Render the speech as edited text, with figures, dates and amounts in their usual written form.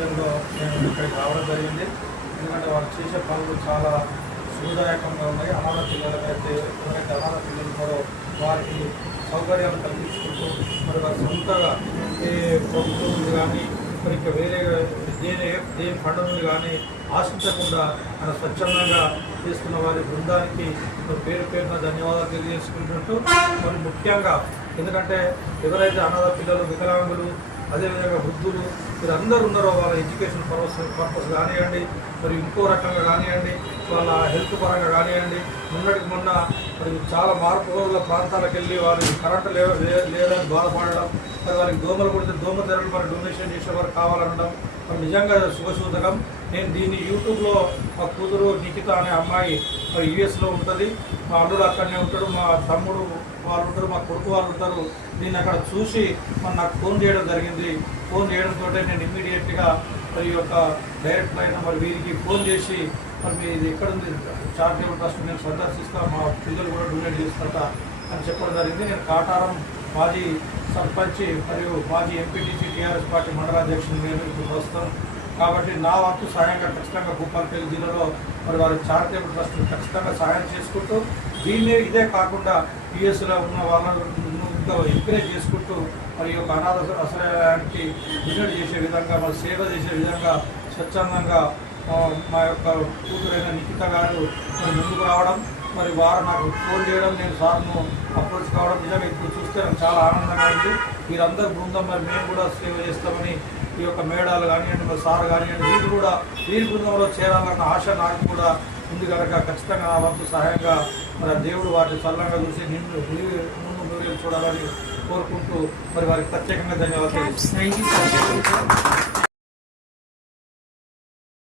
నేను ఇక్కడికి రావడం జరిగింది. ఎందుకంటే వాళ్ళు చేసే పనులు చాలా శుభదాయకంగా ఉన్నాయి. అనాథ పిల్లలకైతే ఎవరైతే అనాథ పిల్లలు ఉన్నారో వారికి సౌకర్యాలు కల్పించుకుంటూ మరి వారి సొంతగా ఏ ప్రభుత్వం నుండి కానీ మరి వేరే దేని ఫండ్ నుండి కానీ ఆశించకుండా ఆయన స్వచ్ఛందంగా చేస్తున్న వారి బృందానికి పేరు పేరున ధన్యవాదాలు తెలియజేసుకుంటున్నట్టు మరి ముఖ్యంగా ఎందుకంటే ఎవరైతే అనాథ పిల్లలు వికలాంగులు అదేవిధంగా వృద్ధులు వీరందరూ ఉన్నారో వాళ్ళ ఎడ్యుకేషన్ పర్పస్ కానివ్వండి మరి ఇంకో రకంగా కానివ్వండి వాళ్ళ హెల్త్ పరంగా కానివ్వండి మొన్నటికి మొన్న మరి చాలా మార్పుల ప్రాంతాలకు వెళ్ళి వారికి కరెంటు లేదని బాధపడడం మరి వారికి దోమలు కొడితే దోమ ధరలు మరి డొనేషన్ చేసేవారు కావాలనడం మరి నిజంగా శుభసూచకం. నేను దీన్ని యూట్యూబ్లో మా కూతురు నిఖిత అనే అమ్మాయి మరి యూఎస్లో ఉంటుంది, మా అల్లుడు అక్కడనే ఉంటాడు, మా తమ్ముడు వాళ్ళు ఉంటారు, మా కొడుకు వాళ్ళు ఉంటారు. దీన్ని అక్కడ చూసి మరి నాకు ఫోన్ చేయడం జరిగింది. ఫోన్ చేయడంతో నేను ఇమ్మీడియట్గా మరి యొక్క డైరెక్టర్ అయినా మరి వీరికి ఫోన్ చేసి మరి మీది ఎక్కడుంది చారిటబుల్ ట్రస్ట్ నేను సందర్శిస్తా, మా పిల్లలు కూడా డొనేట్ చేస్తాట అని చెప్పడం జరిగింది. నేను కాటారం మాజీ సర్పంచ్ మరియు మాజీ ఎంపీటీసీ టీఆర్ఎస్ పార్టీ మండలాధ్యక్షుడు నేను ఇప్పుడు వస్తాను కాబట్టి నా వంతు సాయంగా ఖచ్చితంగా భూపాలపల్లి జిల్లాలో మరి వారి చారిటబుల్ ట్రస్ట్ ఖచ్చితంగా సహాయం చేసుకుంటూ దీన్నే ఇదే కాకుండా యూఎస్లో ఉన్న వాళ్ళను ఇంకా ఎంకరేజ్ చేసుకుంటూ మరి యొక్క అనాథ ఆశ్రయానికి విజిట్ చేసే విధంగా మరి సేవ చేసే విధంగా స్వచ్ఛందంగా మా యొక్క కూతురైన నిఖిత గారు మరి ముందుకు రావడం మరి వారు నాకు ఫోన్ చేయడం నేను సార్ను అప్రోచ్ కావడం నిజంగా ఇప్పుడు చూస్తే నాకు చాలా ఆనందంగా ఉంది. వీరందరూ బృందం మరి మేము కూడా సేవ చేస్తామని ఈ యొక్క మేడాలు కానివ్వండి మరి సార్ కానివ్వండి వీరి బృందంలో చేరాలన్న ఆశ నాకు కూడా ఉంది కనుక ఖచ్చితంగా నా వంతు సహాయంగా మరి దేవుడు వాటిని చల్లంగా చూసి ముందు నూరేలు చూడాలని కోరుకుంటూ మరి వారికి ప్రత్యేకంగా ధన్యవాదాలు.